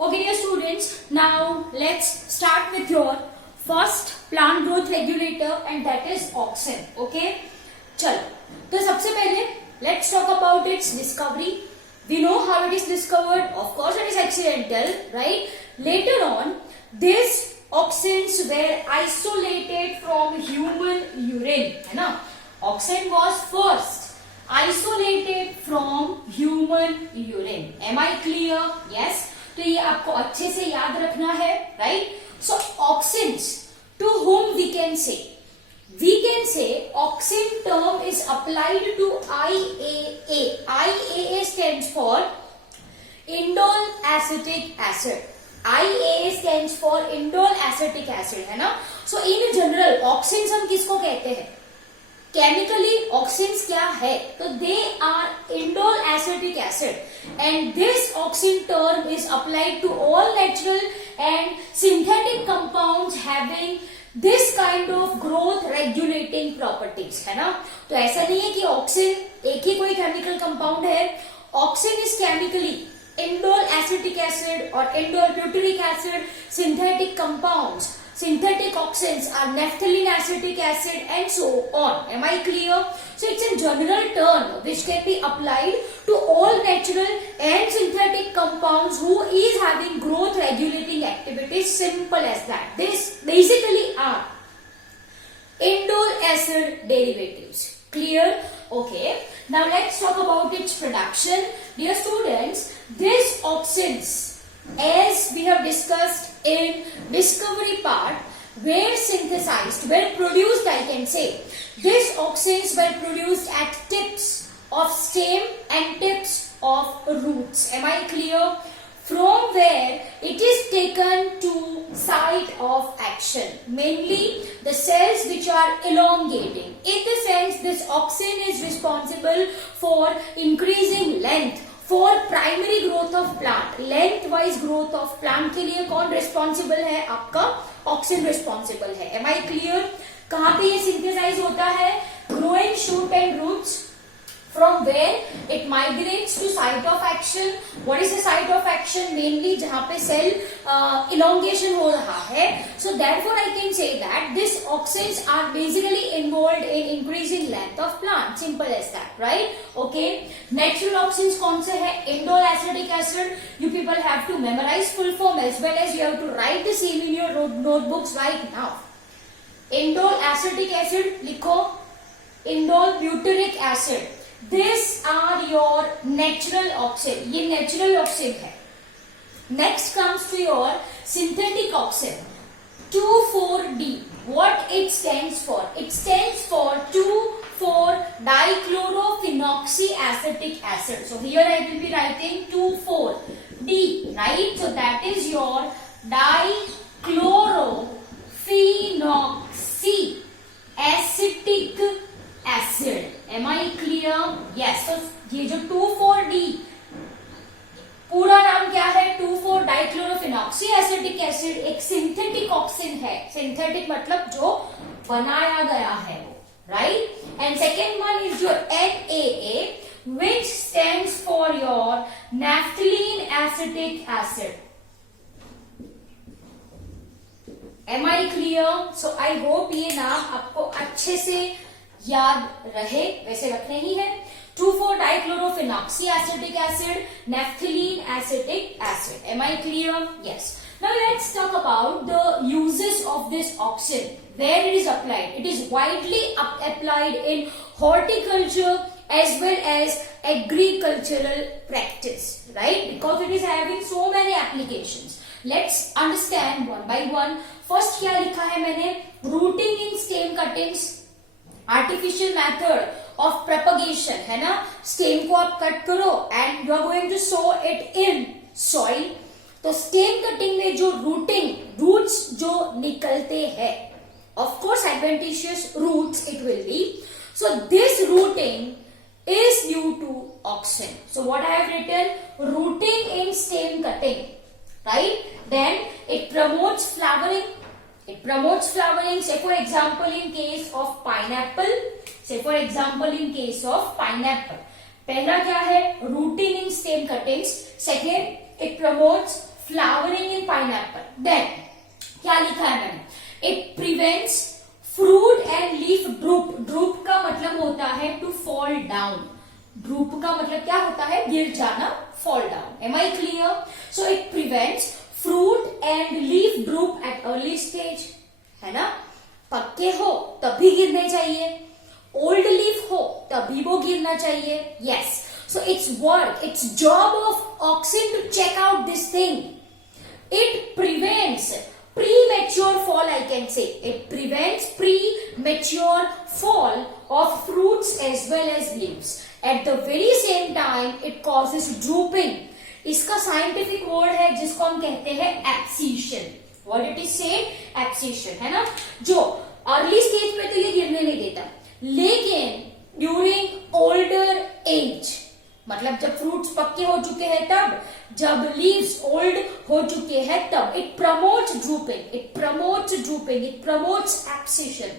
Okay, dear students, now let's start with your first plant growth regulator and that is auxin. Okay, चलो तो सबसे पहले let's talk about its discovery. We know how it is discovered. Of course, it is accidental, right? Later on, these auxins were isolated from human urine, है ना? Auxin was first isolated from human urine. Am I clear? Yes. तो ये आपको अच्छे से याद रखना है, right? So auxins to whom we can say auxin term is applied to IAA. IAA stands for indole acetic acid. IAA stands for indole acetic acid, है ना? So in general auxins हम किसको कहते हैं? केमिकली ऑक्सिन्स क्या है? तो they are indole acetic acid and this auxin term is applied to all natural and synthetic compounds having this kind of growth regulating properties, है ना? तो ऐसा नहीं है कि ऑक्सिन एक ही कोई केमिकल कंपाउंड है. Auxin is chemically indole acetic acid or indole butyric acid synthetic compounds. Synthetic auxins are naphthalene acetic acid and so on. Am I clear? So it's a general term which can be applied to all natural and synthetic compounds who is having growth regulating activities. Simple as that. This basically are indole acid derivatives. Clear? Okay. Now let's talk about its production. Dear students, these auxins, as we have discussed in discovery part, were synthesized, were produced, I can say. These auxins were produced at tips of stem and tips of roots. Am I clear? From where it is taken to site of action, mainly the cells which are elongating. In the sense, this auxin is responsible for increasing length, for primary growth of plant. Length wise growth of plant के लिए कौन responsible है? आपका auxin responsible है. Am I clear? कहाँ पे ये synthesize होता है? Growing shoot and roots. From where it migrates to site of action. What is the site of action? Mainly जहाँ पे cell elongation हो रहा है. So therefore I can say that these auxins are basically involved in increasing length of plant. Simple as that, right? Okay. Natural auxins कौन से है? Indole acetic acid. You people have to memorize full form as well as you have to write the same in your notebooks right now. Indole acetic acid लिखो. Indole butyric acid. These are your natural auxin. ये natural auxin है. Next comes to your synthetic auxin. 2,4-D. What it stands for? It stands for 2,4-dichlorophenoxyacetic acid. So here I will be writing 2,4-D, right? So that is your dichlorophenolactic acid. Am I clear? Yes. So ये जो 2,4-D पूरा नाम क्या है? 2,4-डाइक्लोरोफिनॉक्सीएसिटिक acid एक synthetic auxin है. Synthetic मतलब जो बनाया गया है वो, right? And second one is your NAA which stands for your naphthalene acetic acid. Am I clear? So I hope ये नाम आपको अच्छे से याद रहे. वैसे रखने ही है. 2,4-dichlorophenoxyacetic acid, naphthalene acetic acid. Am I clear? Yes. Now let's talk about the uses of this auxin. Where it is applied? It is widely applied in horticulture as well as agricultural practice, right? Because it is having so many applications. Let's understand one by one. First क्या लिखा है मैंने? Rooting in stem cuttings. Artificial method of propagation, है ना? Stem को आप cut करो and you are going to sow it in soil. तो स्टेम कटिंग में जो रूट्स जो निकलते हैं, of course adventitious roots it will be. So this rooting is due to auxin. So what I have written? Rooting in stem cutting, right? Then it promotes flowering. It promotes flowering. Say for example in case of pineapple. पहला क्या है? Rooting in stem cuttings. Second, it promotes flowering in pineapple. Then क्या लिखा है मैंने, it prevents fruit and leaf droop. Droop का मतलब होता है टू फॉल डाउन। ड्रूप का मतलब क्या होता है, गिर जाना, fall down. Am I clear? So it prevents fruit and leaf droop at early stage, है ना। पक्के हो तभी गिरने चाहिए, ओल्ड लीफ हो तभी वो गिरना चाहिए। Yes, so it's work, it's job of auxin to check out this thing. It prevents premature fall, I can say. It prevents premature fall of fruits as well as leaves. At the very same time, it causes drooping. इसका scientific word है जिसको हम कहते हैं abscission. What it is said? Abscission, है ना। जो early stage में तो ये गिरने नहीं देता, लेकिन during older age, मतलब जब फ्रूट्स पक्के हो चुके हैं तब, जब लीव्स ओल्ड हो चुके हैं तब, it promotes drooping, it promotes drooping, it promotes abscission.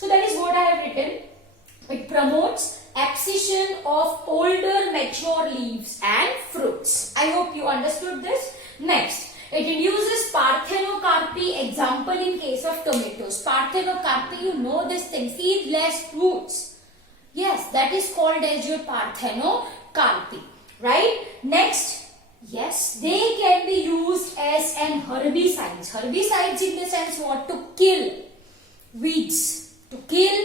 So that is what I have written. It promotes abscission of older mature leaves and fruits. I hope you understood this. Next, it induces parthenocarpy, example in case of tomatoes. Parthenocarpy, you know this thing, seedless fruits. Yes, that is called as your parthenocarpy, right? Next, yes, they can be used as an herbicides. Herbicides in the sense what? To kill weeds. To kill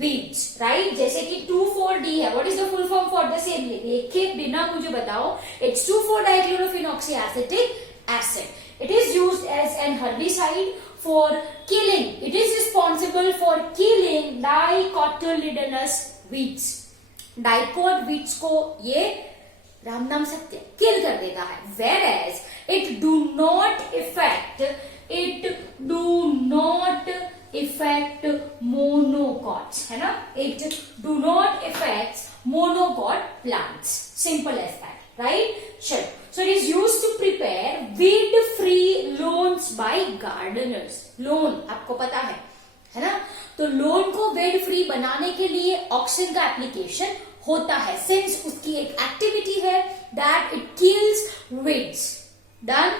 weeds, right? जैसे कि 2,4-D है. What is the full form for the same? देखे बिना मुझे बताओ. It's 2,4-dichlorophenoxyacetic acid. It is used as an herbicide for killing. It is responsible for killing dicotyledonous weeds. Dicot weeds को ये राम नाम सत्य किल कर देता है। Whereas it do not affect monocots, है ना। It do not affect monocot plants. Simple as that, right? चलो, so it is used to prepare weed-free lawns by gardeners. Lawn आपको पता है ना। तो लॉन को वेड फ्री बनाने के लिए ऑक्सिन का एप्लीकेशन होता है, सिंस उसकी एक एक्टिविटी है that it kills weeds. Done.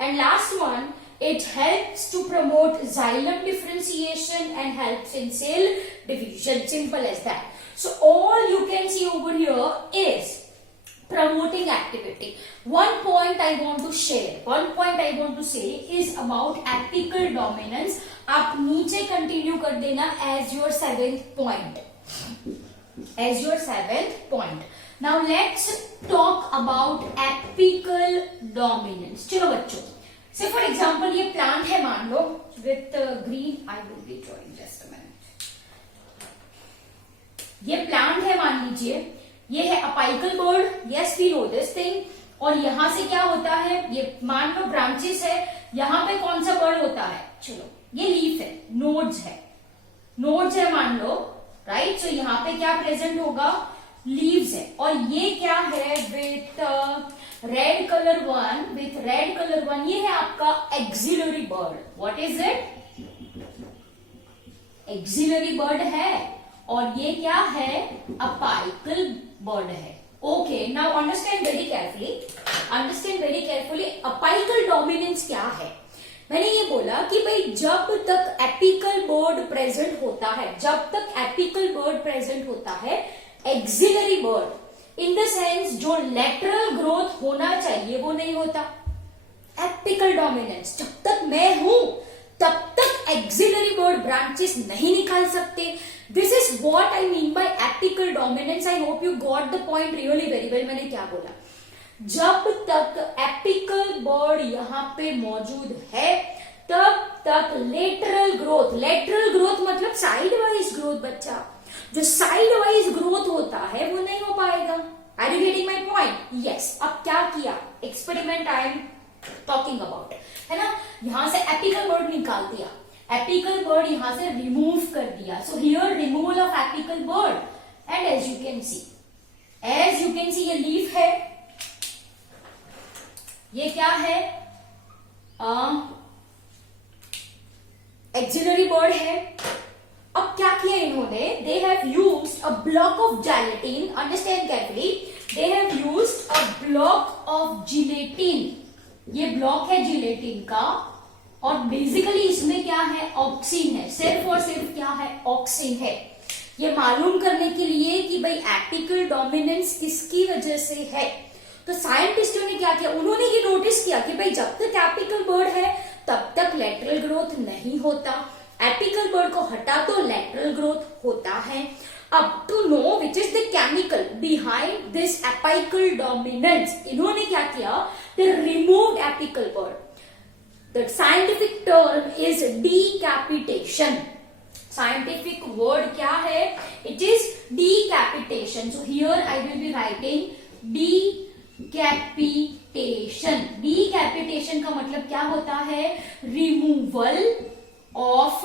And last one, it helps to promote xylem differentiation and helps in cell division. Simple as that. So all you can see over here is promoting activity. One point I want to say is about apical dominance. आप नीचे continue कर देना as your 7th point. Now let's talk about apical dominance. चलो बच्चों, say for example ये plant है मान लो with green. I will be drawing just a minute. ये प्लांट है मान लीजिए, ये है apical bud. Yes, we know this thing. और यहां से क्या होता है, ये मान लो ब्रांचेस है, यहां पे कौन सा बर्ड होता है, चलो ये लीफ है, नोड्स है मान लो, राइट. सो यहाँ पे क्या प्रेजेंट होगा, लीव्स है. और ये क्या है विथ रेड कलर वन, ये है आपका axillary bud. What is it, axillary bud है. और ये क्या है, अपाइकल बर्ड है. Okay, now understand very carefully apical dominance क्या है. मैंने ये बोला कि भाई जब तक एपिकल बर्ड प्रेजेंट होता है, axillary bird in the sense जो लेटरल ग्रोथ होना चाहिए वो नहीं होता. एपिकल डोमिनेंस, जब तक मैं हूं तब तक एक्सिलरी बर्ड ब्रांचेस नहीं निकाल सकते. This is what I mean by apical dominance. I hope you got the point really very well. मैंने क्या बोला, जब तक एपिकल बर्ड यहां पे मौजूद है तब तक लेटरल ग्रोथ मतलब साइड वाइज ग्रोथ. बच्चा, जो साइड वाइज ग्रोथ होता है वो नहीं हो पाएगा. Are you getting my point? Yes. अब क्या किया, experiment I am talking about, है ना. यहां से एपिकल बर्ड निकाल दिया, एपिकल बर्ड यहां से रिमूव कर दिया. So here removal of apical bud. And as you can see ये लीफ है, ये क्या है, एक्सिलरी बर्ड है. अब क्या किया इन्होंने, they have used a block of gelatin. Understand carefully, they have used a block of gelatin. ये ब्लॉक है जिलेटिन का और बेसिकली इसमें क्या है, ऑक्सिन है, सिर्फ और सिर्फ क्या है, ऑक्सिन है। ये मालूम करने के लिए कि भाई एपिकल डोमिनेंस किसकी वजह से है, तो साइंटिस्टों ने क्या किया, उन्होंने ये नोटिस किया कि भाई जब तक एपिकल बर्ड है तब तक लेटरल ग्रोथ नहीं होता, एपिकल बर्ड को हटा तो लेटरल ग्रोथ होता है। अब to know which is the chemical behind this apical dominance, इन्होंने क्या किया, they removed apical bird. The scientific term is decapitation. Scientific word क्या है, it is decapitation. So here I will be writing decapitation. Decapitation का मतलब क्या होता है, removal of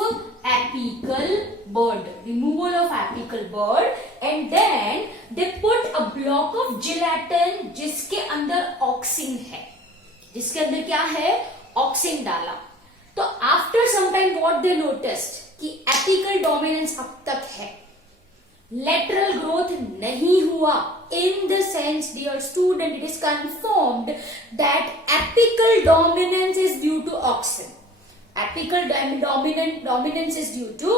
apical bird, removal of apical bird, and then they put a block of gelatin जिसके अंदर auxin है, जिसके अंदर क्या है, ऑक्सिन डाला। तो after some time what they noticed कि एपिकल डोमिनेंस अब तक है, लेटरल ग्रोथ नहीं हुआ। In the sense dear student, it is confirmed that apical dominance is due to auxin. Apical dominance is due to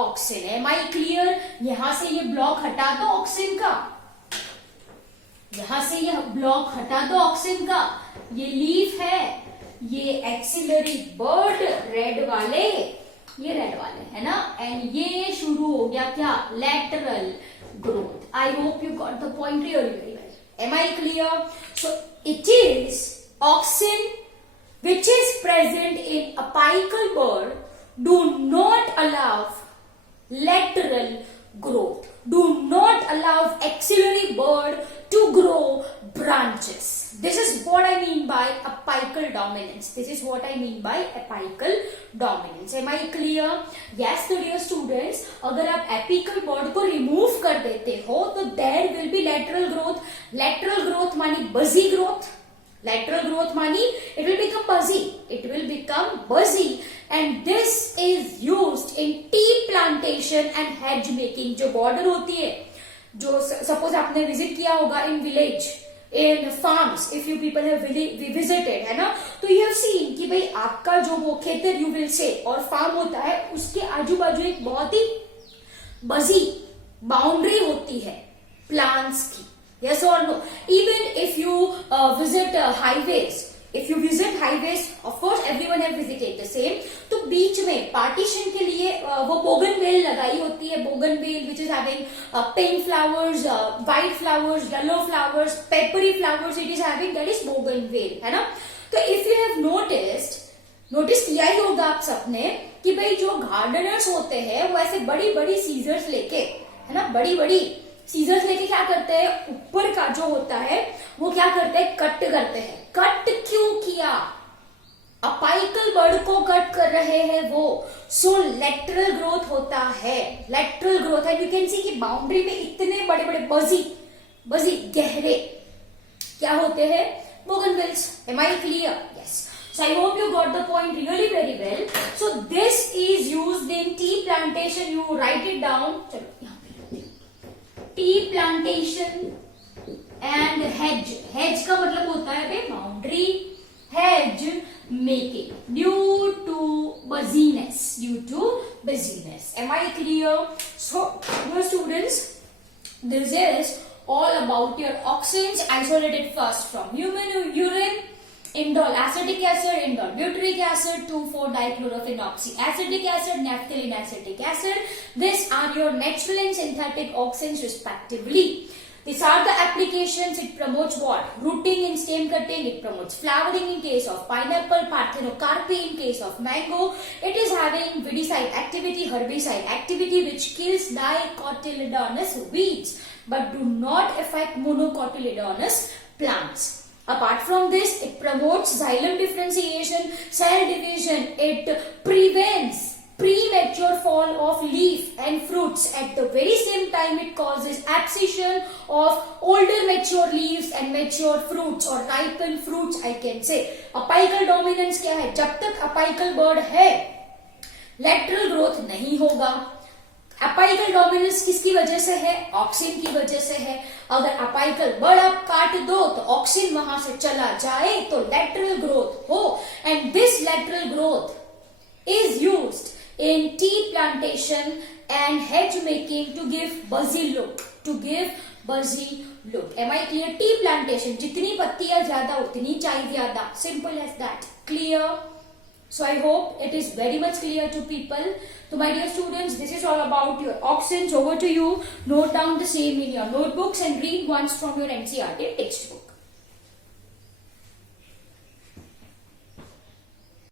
auxin. Am I clear? यहां से ये block हटा दो ऑक्सिन का, यहां से ये ब्लॉक हटा दो ऑक्सिन का, ये लीफ है, ये एक्सिलरी बर्ड रेड वाले, ये रेड वाले है ना, एंड ये शुरू हो गया क्या, lateral growth. I hope you got the point really very well. Am I clear? So it is auxin which is present in apical bird do not allow lateral growth, do not allow axillary bird to grow branches. This is what I mean by apical dominance. This is what I mean by apical dominance. Am I clear? Yes, so dear students, अगर आप apical bird को remove कर देते हो तो there will be lateral growth. Lateral growth मानी buzzy growth. Lateral growth मानी it will become buzzy. It will become buzzy, and this is used in tea plantation and hedge making. जो border होती है, जो suppose आपने visit किया होगा in village, in farms, if you people have visited, है ना, तो you have seen कि भाई आपका जो वो खेतर you will say और farm होता है, उसके आजू बाजू एक बहुत ही buzzy boundary होती है plants की। Yes or no? Even if you visit highways, if you visit highways, of course everyone have visited the same. तो बीच में partition के लिए वो bougainville लगाई होती है, bougainville which is having pink flowers, white flowers, yellow flowers, peppery flowers. It is having, that is bougainville, है ना। तो if you have notice किया ही होगा आप सबने कि भाई जो गार्डनर्स होते हैं वो ऐसे बड़ी बड़ी सीजर्स लेके, है ना, बड़ी बड़ी सीजर्स लेके क्या करते हैं, ऊपर का जो होता है वो क्या करते हैं, कट करते हैं। कट क्यों किया, अपाइकल बर्ड को कट कर रहे हैं वो, सो लेटरल ग्रोथ होता है, लेटरल ग्रोथ है। यू कैन सी कि बाउंड्री में इतने बड़े बड़े बजी गहरे क्या होते हैं, bougainvilleas. Am I clear? Yes. So I hope you got the point really very well. So this is used in tea plantation. You write it down. चलो यहाँ पे tea plantation and hedge. Hedge का मतलब होता है boundary, hedge making due to business, Am I clear? So dear students, this is all about your auxins isolated first from human urine, indole acetic acid, indole butyric acid, 2,4-dichlorophenoxy acetic acid, naphthalene acetic acid. These are your natural and synthetic auxins respectively. These are the applications. It promotes what? Rooting in stem cutting. It promotes flowering in case of pineapple, parthenocarpy in case of mango. It is having weedicide activity, herbicide activity which kills dicotyledonous weeds but do not affect monocotyledonous plants. Apart from this, it promotes xylem differentiation, cell division. It prevents premature fall of leaf and fruits. At the very same time, it causes abscission of older mature leaves and mature fruits or ripened fruits, I can say. Apical dominance क्या है? जब तक apical bird है, lateral growth नहीं होगा। Apical dominance किसकी वजह से है? ऑक्सिन की वजह से है। अगर अपाइकल बड़ा काट दो तो ऑक्सिन वहां से चला जाए तो लेटरल ग्रोथ हो, and this lateral growth is used in tea plantation and hedge making to give buzzy look. Am I clear? Tea plantation, जितनी पत्तियां ज्यादा उतनी चाय ज्यादा. Simple as that. Clear? So I hope it is very much clear to people. So my dear students, this is all about your auxins. Over to you. Note down the same in your notebooks and read once from your NCERT textbook.